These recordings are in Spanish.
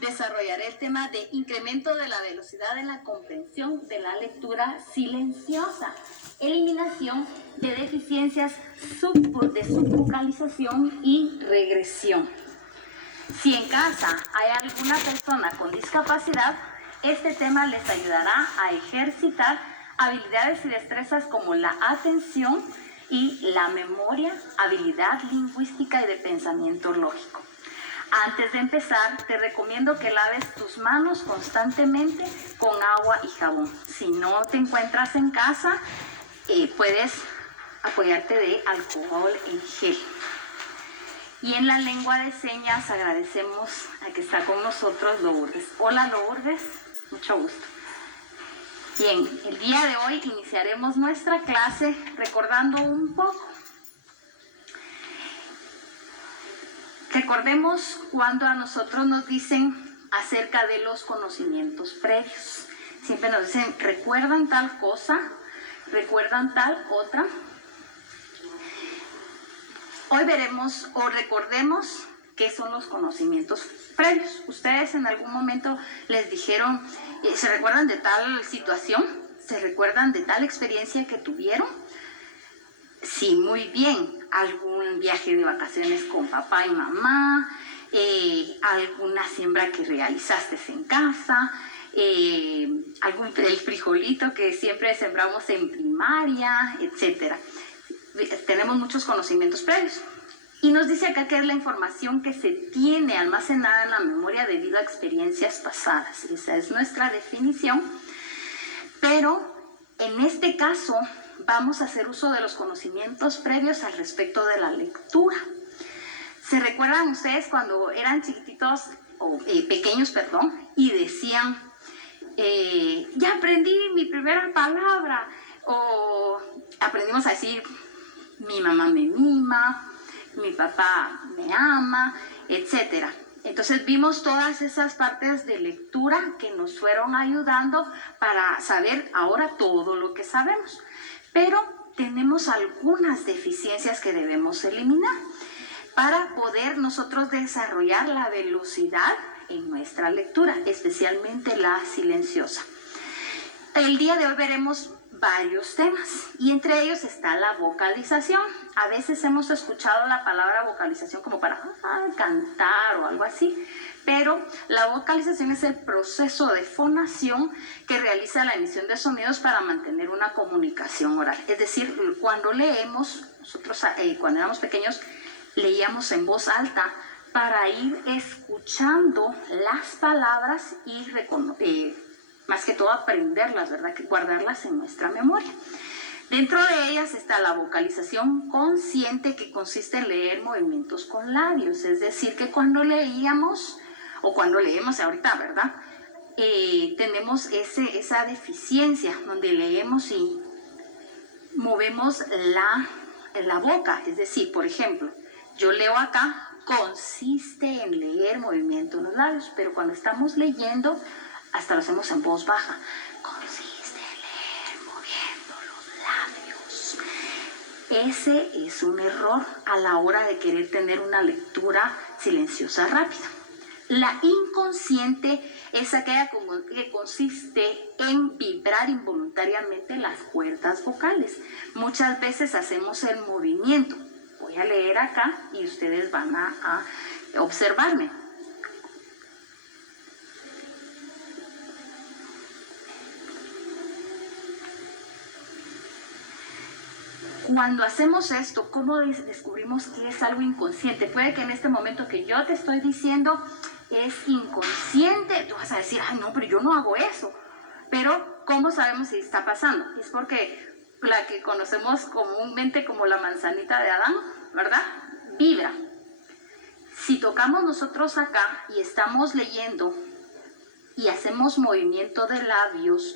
Desarrollaré el tema de incremento de la velocidad en la comprensión de la lectura silenciosa, eliminación de deficiencias de subvocalización y regresión. Si en casa hay alguna persona con discapacidad, este tema les ayudará a ejercitar habilidades y destrezas como la atención y la memoria, habilidad lingüística y de pensamiento lógico. Antes de empezar, te recomiendo que laves tus manos constantemente con agua y jabón. Si no te encuentras en casa, puedes apoyarte de alcohol en gel. Y en la lengua de señas agradecemos a que está con nosotros Lourdes. Hola Lourdes, mucho gusto. Bien, el día de hoy iniciaremos nuestra clase recordando un poco. Recordemos cuando a nosotros nos dicen acerca de los conocimientos previos. Siempre nos dicen, ¿recuerdan tal cosa? ¿Recuerdan tal otra? Hoy veremos o recordemos qué son los conocimientos previos. ¿Ustedes en algún momento les dijeron, se recuerdan de tal situación? ¿Se recuerdan de tal experiencia que tuvieron? Sí, muy bien. Algún viaje de vacaciones con papá y mamá, alguna siembra que realizaste en casa, el frijolito que siempre sembramos en primaria, etcétera. Tenemos muchos conocimientos previos. Y nos dice acá que es la información que se tiene almacenada en la memoria debido a experiencias pasadas. Esa es nuestra definición. Pero en este caso vamos a hacer uso de los conocimientos previos al respecto de la lectura. ¿Se recuerdan ustedes cuando eran chiquititos, o pequeños, perdón, y decían, ya aprendí mi primera palabra, o aprendimos a decir, mi mamá me mima, mi papá me ama, etcétera? Entonces vimos todas esas partes de lectura que nos fueron ayudando para saber ahora todo lo que sabemos. Pero tenemos algunas deficiencias que debemos eliminar para poder nosotros desarrollar la velocidad en nuestra lectura, especialmente la silenciosa. El día de hoy veremos varios temas y entre ellos está la vocalización. A veces hemos escuchado la palabra vocalización como para cantar o algo así, pero la vocalización es el proceso de fonación que realiza la emisión de sonidos para mantener una comunicación oral. Es decir, cuando leemos, nosotros cuando éramos pequeños leíamos en voz alta para ir escuchando las palabras y más que todo aprenderlas, ¿verdad? Que guardarlas en nuestra memoria. Dentro de ellas está la vocalización consciente, que consiste en leer movimientos con labios. Es decir, que cuando leíamos, o cuando leemos ahorita, ¿verdad? Tenemos esa deficiencia donde leemos y movemos la boca. Es decir, por ejemplo, yo leo acá, consiste en leer movimiento en los labios, pero cuando estamos leyendo, hasta lo hacemos en voz baja. Consiste en leer moviendo los labios. Ese es un error a la hora de querer tener una lectura silenciosa rápida. La inconsciente es aquella que consiste en vibrar involuntariamente las cuerdas vocales. Muchas veces hacemos el movimiento. Voy a leer acá y ustedes van a observarme. Cuando hacemos esto, ¿cómo descubrimos que es algo inconsciente? Puede que en este momento que yo te estoy diciendo es inconsciente. Tú vas a decir, ay no, pero yo no hago eso. Pero, ¿cómo sabemos si está pasando? Es porque la que conocemos comúnmente como la manzanita de Adán, ¿verdad? Vibra. Si tocamos nosotros acá y estamos leyendo y hacemos movimiento de labios,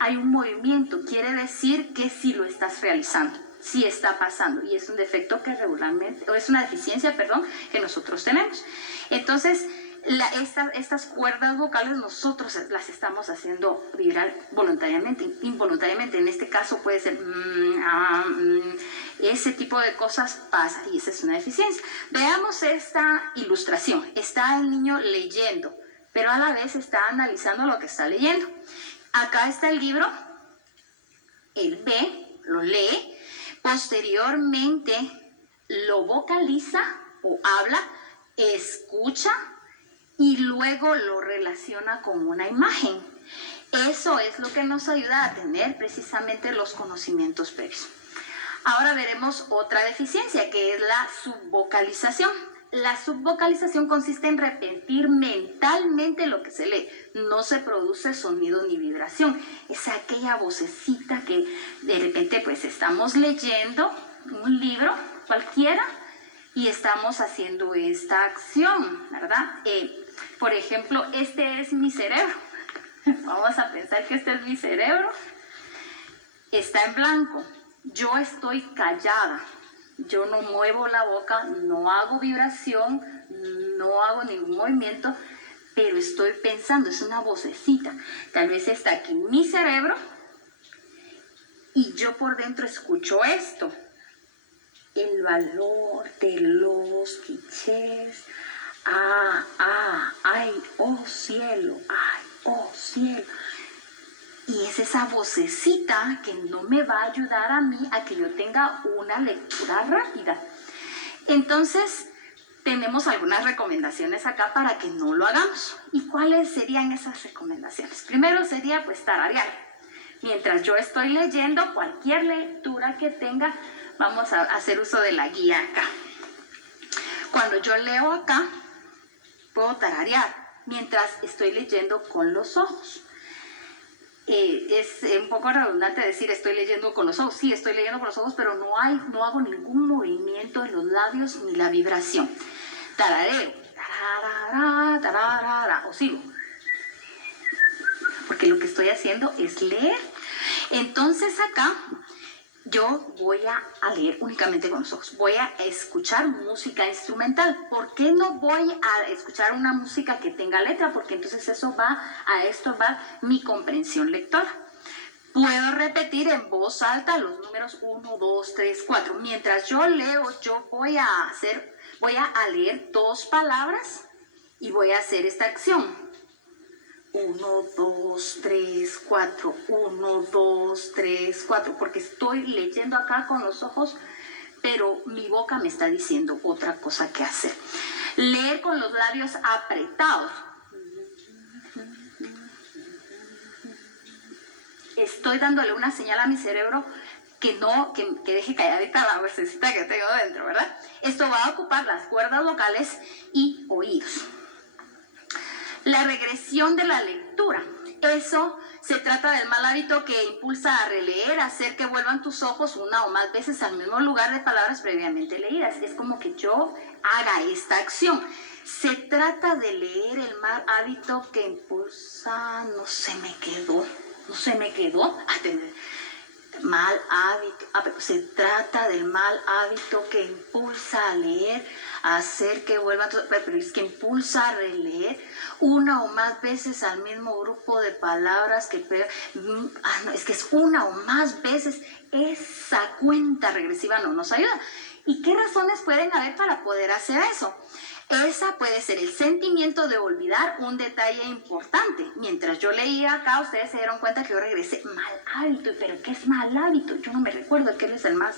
hay un movimiento, quiere decir que sí lo estás realizando, sí está pasando, y es un defecto que regularmente, o es una deficiencia, perdón, que nosotros tenemos. Entonces, estas cuerdas vocales nosotros las estamos haciendo vibrar voluntariamente, involuntariamente. En este caso puede ser ese tipo de cosas pasa y esa es una deficiencia. Veamos esta ilustración. Está el niño leyendo, pero a la vez está analizando lo que está leyendo. Acá está el libro, él ve, lo lee, posteriormente lo vocaliza o habla, escucha y luego lo relaciona con una imagen. Eso es lo que nos ayuda a tener precisamente los conocimientos previos. Ahora veremos otra deficiencia, que es la subvocalización. La subvocalización consiste en repetir mentalmente lo que se lee. No se produce sonido ni vibración. Es aquella vocecita que de repente pues estamos leyendo un libro cualquiera y estamos haciendo esta acción, ¿verdad? Por ejemplo, este es mi cerebro. Vamos a pensar que este es mi cerebro. Está en blanco. Yo estoy callada. Yo no muevo la boca, no hago vibración, no hago ningún movimiento, pero estoy pensando, es una vocecita. Tal vez está aquí mi cerebro y yo por dentro escucho esto. El valor de los clichés. Ay, oh cielo, ay, oh cielo. Y es esa vocecita que no me va a ayudar a mí a que yo tenga una lectura rápida. Entonces, tenemos algunas recomendaciones acá para que no lo hagamos. ¿Y cuáles serían esas recomendaciones? Primero sería pues tararear. Mientras yo estoy leyendo, cualquier lectura que tenga, vamos a hacer uso de la guía acá. Cuando yo leo acá, puedo tararear mientras estoy leyendo con los ojos. Es un poco redundante decir estoy leyendo con los ojos. Sí, estoy leyendo con los ojos, pero no hago ningún movimiento en los labios ni la vibración. Tarareo. Tararara, tararara, o sigo. Porque lo que estoy haciendo es leer. Entonces acá yo voy a leer únicamente con los ojos. Voy a escuchar música instrumental. ¿Por qué no voy a escuchar una música que tenga letra? Porque entonces eso va a estorbar mi comprensión lectora. Puedo repetir en voz alta los números 1, 2, 3, 4. Mientras yo leo, yo voy a leer 2 palabras y voy a hacer esta acción. 1, 2, 3, 4, 1, 2, 3, 4, porque estoy leyendo acá con los ojos, pero mi boca me está diciendo otra cosa que hacer. Leer con los labios apretados. Estoy dándole una señal a mi cerebro que deje calladita la vocecita que tengo dentro, ¿verdad? Esto va a ocupar las cuerdas vocales y oídos. La regresión de la lectura. Eso se trata del mal hábito que impulsa a releer, hacer que vuelvan tus ojos una o más veces al mismo lugar de palabras previamente leídas. Es como que yo haga esta acción. Se trata de leer el mal hábito que impulsa... No se me quedó. Mal hábito. Se trata del mal hábito que impulsa a leer, a hacer que vuelvan, pero es que impulsa a releer una o más veces al mismo grupo de palabras es que es una o más veces. Esa cuenta regresiva no nos ayuda. ¿Y qué razones pueden haber para poder hacer eso? Esa puede ser el sentimiento de olvidar un detalle importante. Mientras yo leía acá, ustedes se dieron cuenta que yo regresé. Mal hábito. ¿Pero qué es mal hábito? Yo no me recuerdo qué es el mal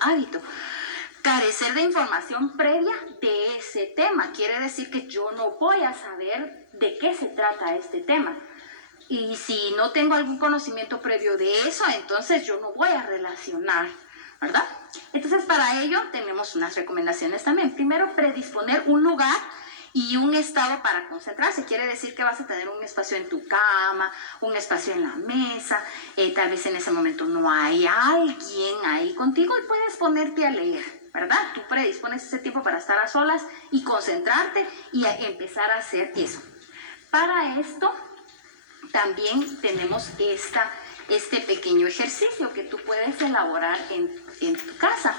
hábito. Carecer de información previa de ese tema. Quiere decir que yo no voy a saber de qué se trata este tema. Y si no tengo algún conocimiento previo de eso, entonces yo no voy a relacionar, ¿verdad? Entonces, para ello tenemos unas recomendaciones también. Primero, predisponer un lugar y un estado para concentrarse. Quiere decir que vas a tener un espacio en tu cama, un espacio en la mesa. Tal vez en ese momento no hay alguien ahí contigo y puedes ponerte a leer, ¿verdad? Tú predispones ese tiempo para estar a solas y concentrarte y empezar a hacer eso. Para esto, también tenemos este pequeño ejercicio que tú puedes elaborar en tu casa.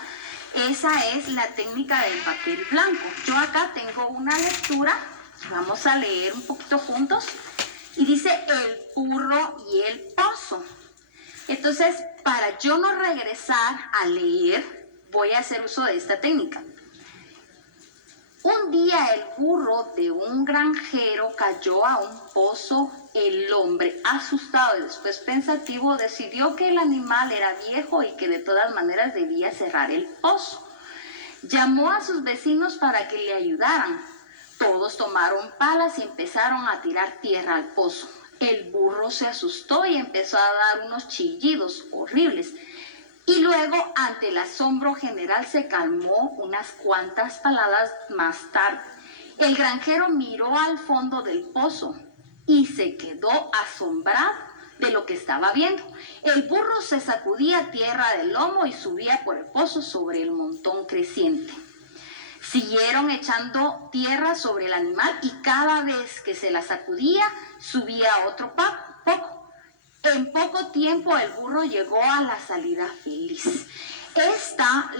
Esa es la técnica del papel blanco. Yo acá tengo una lectura Vamos a leer un poquito juntos. Y dice el burro y el pozo. Entonces, para yo no regresar a leer, voy a hacer uso de esta técnica. Un día el burro de un granjero cayó a un pozo. El hombre, asustado y después pensativo, decidió que el animal era viejo y que de todas maneras debía cerrar el pozo. Llamó a sus vecinos para que le ayudaran. Todos tomaron palas y empezaron a tirar tierra al pozo. El burro se asustó y empezó a dar unos chillidos horribles. Y luego, ante el asombro general, se calmó unas cuantas paladas más tarde. El granjero miró al fondo del pozo y se quedó asombrado de lo que estaba viendo. El burro se sacudía tierra del lomo y subía por el pozo sobre el montón creciente. Siguieron echando tierra sobre el animal y cada vez que se la sacudía, subía otro poco. En poco tiempo el burro llegó a la salida feliz. Esta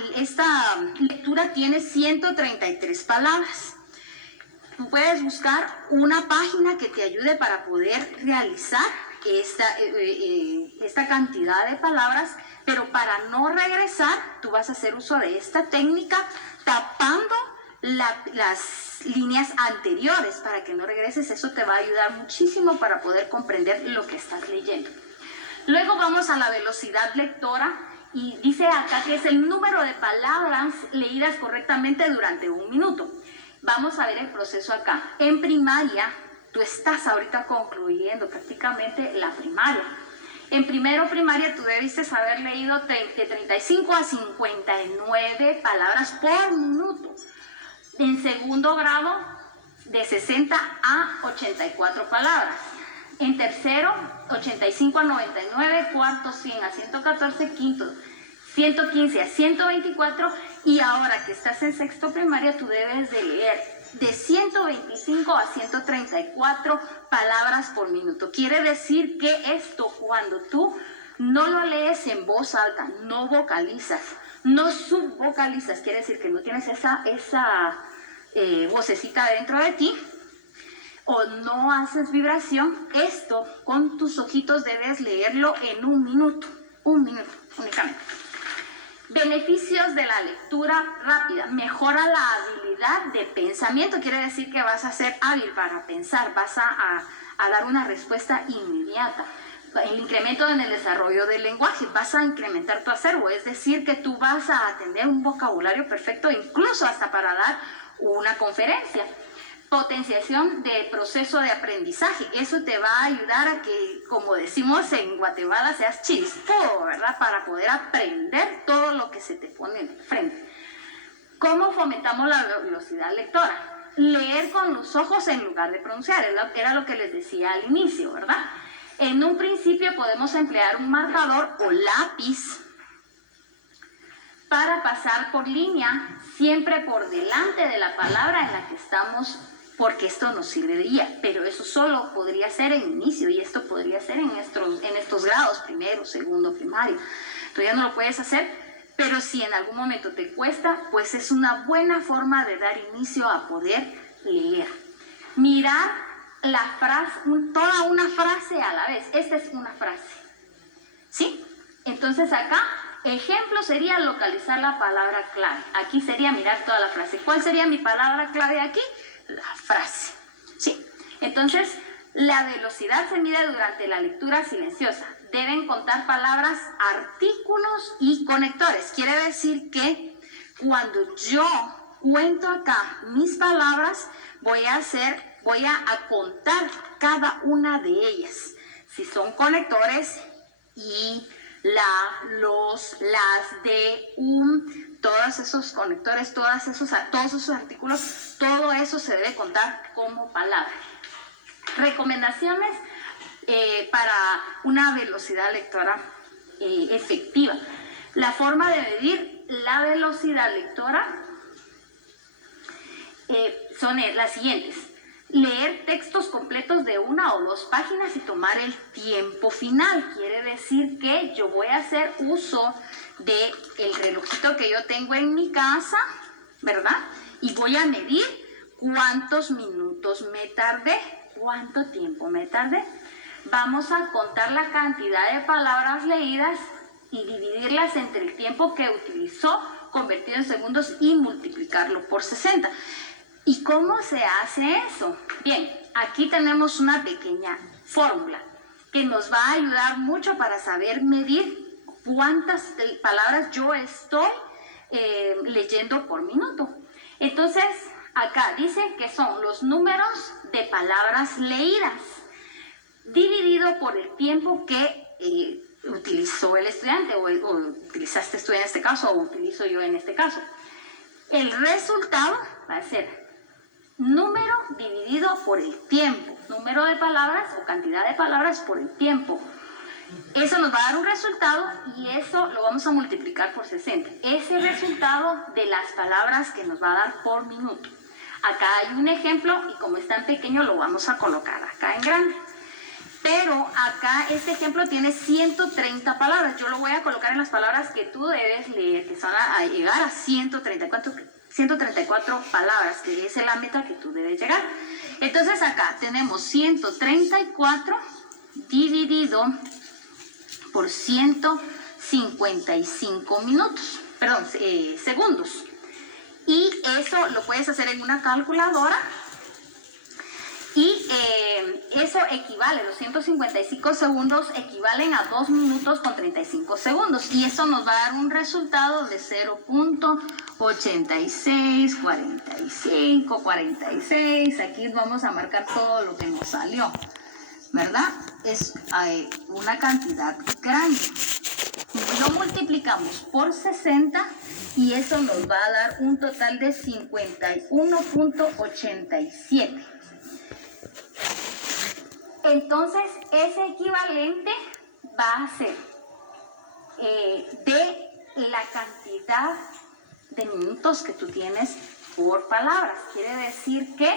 lectura tiene 133 palabras. Tú puedes buscar una página que te ayude para poder realizar esta cantidad de palabras, pero para no regresar, tú vas a hacer uso de esta técnica tapando las líneas anteriores para que no regreses. Eso te va a ayudar muchísimo para poder comprender lo que estás leyendo. Luego vamos a la velocidad lectora y dice acá que es el número de palabras leídas correctamente durante un minuto. Vamos a ver el proceso acá. En primaria, tú estás ahorita concluyendo prácticamente la primaria. En primero primaria tú debiste haber leído de 35 a 59 palabras por minuto. En segundo grado, de 60 a 84 palabras. En tercero, 85 a 99, cuarto 100 a 114, quinto 115 a 124 y ahora que estás en sexto primaria tú debes de leer de 125 a 134 palabras por minuto. Quiere decir que esto cuando tú no lo lees en voz alta, no vocalizas, no subvocalizas, quiere decir que no tienes esa vocecita dentro de ti, o no haces vibración, esto con tus ojitos debes leerlo en un minuto únicamente. Beneficios de la lectura rápida. Mejora la habilidad de pensamiento, quiere decir que vas a ser hábil para pensar, vas a dar una respuesta inmediata. El incremento en el desarrollo del lenguaje, vas a incrementar tu acervo, es decir, que tú vas a tener un vocabulario perfecto, incluso hasta para dar una conferencia. Potenciación de proceso de aprendizaje, eso te va a ayudar a que, como decimos en Guatemala, seas chispudo, ¿verdad? Para poder aprender todo lo que se te pone de frente. ¿Cómo fomentamos la velocidad lectora? Leer con los ojos en lugar de pronunciar, era lo que les decía al inicio, ¿verdad? En un principio podemos emplear un marcador o lápiz para pasar por línea, siempre por delante de la palabra en la que estamos, porque esto nos sirve de guía, pero eso solo podría ser en inicio y esto podría ser en estos grados, primero, segundo, primario. Tú ya no lo puedes hacer, pero si en algún momento te cuesta, pues es una buena forma de dar inicio a poder leer. Mirar la frase, toda una frase a la vez. Esta es una frase, ¿sí? Entonces acá, ejemplo sería localizar la palabra clave. Aquí sería mirar toda la frase. ¿Cuál sería mi palabra clave aquí? La frase, ¿sí? Entonces, la velocidad se mide durante la lectura silenciosa. Deben contar palabras, artículos y conectores. Quiere decir que cuando yo cuento acá mis palabras, voy a contar cada una de ellas. Si son conectores, y, la, los, las, de, todos esos conectores, todos esos artículos, todo eso se debe contar como palabra. Recomendaciones para una velocidad lectora efectiva. La forma de medir la velocidad lectora son las siguientes. Leer textos completos de 1 o 2 páginas y tomar el tiempo final. Quiere decir que yo voy a hacer uso del relojito que yo tengo en mi casa, ¿verdad? Y voy a medir ¿Cuántos minutos me tardé? ¿Cuánto tiempo me tardé? Vamos a contar la cantidad de palabras leídas y dividirlas entre el tiempo que utilizó, convertido en segundos, y multiplicarlo por 60. ¿Y cómo se hace eso? Bien, aquí tenemos una pequeña fórmula que nos va a ayudar mucho para saber medir cuántas palabras yo estoy leyendo por minuto. Entonces, acá dice que son los números de palabras leídas dividido por el tiempo que utilizó el estudiante o utilizaste tú en este caso o utilizo yo en este caso. El resultado va a ser número dividido por el tiempo, número de palabras o cantidad de palabras por el tiempo. Eso nos va a dar un resultado y eso lo vamos a multiplicar por 60. Ese resultado de las palabras que nos va a dar por minuto. Acá hay un ejemplo y como está en pequeño lo vamos a colocar acá en grande. Pero acá este ejemplo tiene 130 palabras. Yo lo voy a colocar en las palabras que tú debes leer, que son a llegar a 134 palabras, que es la meta que tú debes llegar. Entonces acá tenemos 134 dividido por 155 segundos. Y eso lo puedes hacer en una calculadora. Y eso equivale, los 155 segundos equivalen a 2 minutos con 35 segundos. Y eso nos va a dar un resultado de 0.864546. Aquí vamos a marcar todo lo que nos salió, ¿verdad? Es una cantidad grande. Lo multiplicamos por 60 y eso nos va a dar un total de 51.87. Entonces, ese equivalente va a ser de la cantidad de minutos que tú tienes por palabras. Quiere decir que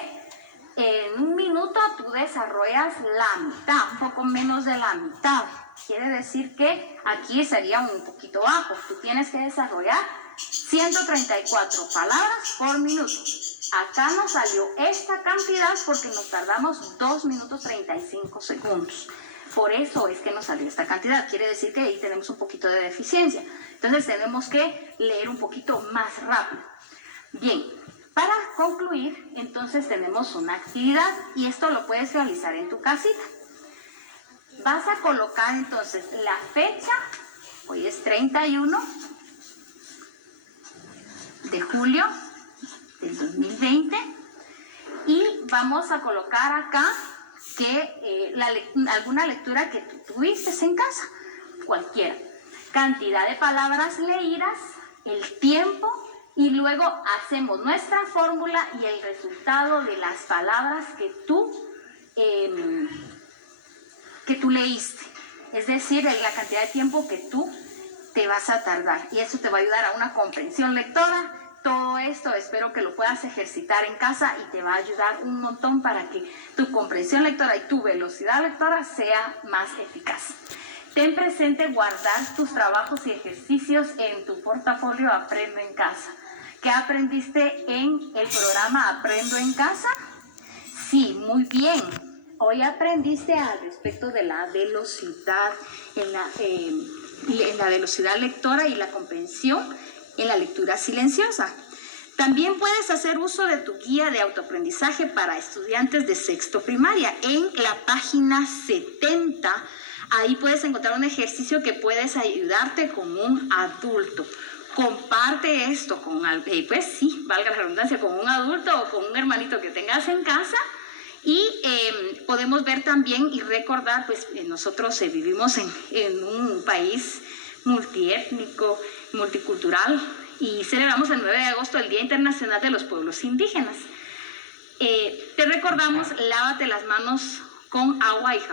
en un minuto tú desarrollas la mitad, un poco menos de la mitad. Quiere decir que aquí sería un poquito bajo. Tú tienes que desarrollar 134 palabras por minuto. Acá nos salió esta cantidad porque nos tardamos 2 minutos 35 segundos. Por eso es que nos salió esta cantidad. Quiere decir que ahí tenemos un poquito de deficiencia. Entonces tenemos que leer un poquito más rápido. Bien, para concluir, entonces tenemos una actividad y esto lo puedes realizar en tu casita. Vas a colocar entonces la fecha, hoy es 31 de julio del 2020 y vamos a colocar acá que alguna lectura que tú tuviste en casa, cualquiera, cantidad de palabras leídas, el tiempo y luego hacemos nuestra fórmula y el resultado de las palabras que tú leíste, es decir, la cantidad de tiempo que tú te vas a tardar y eso te va a ayudar a una comprensión lectora. Todo esto espero que lo puedas ejercitar en casa y te va a ayudar un montón para que tu comprensión lectora y tu velocidad lectora sea más eficaz. Ten presente guardar tus trabajos y ejercicios en tu portafolio Aprendo en Casa. ¿Qué aprendiste en el programa Aprendo en Casa? Sí, muy bien. Hoy aprendiste al respecto de la velocidad, en la velocidad lectora y la comprensión en la lectura silenciosa. También puedes hacer uso de tu guía de autoaprendizaje para estudiantes de sexto primaria. En la página 70, ahí puedes encontrar un ejercicio que puedes ayudarte con un adulto. Comparte esto con, pues sí, valga la redundancia, con un adulto o con un hermanito que tengas en casa. Y podemos ver también y recordar, pues nosotros vivimos en un país multiétnico, multicultural y celebramos el 9 de agosto el Día Internacional de los Pueblos Indígenas. Te recordamos, lávate las manos con agua y jabón.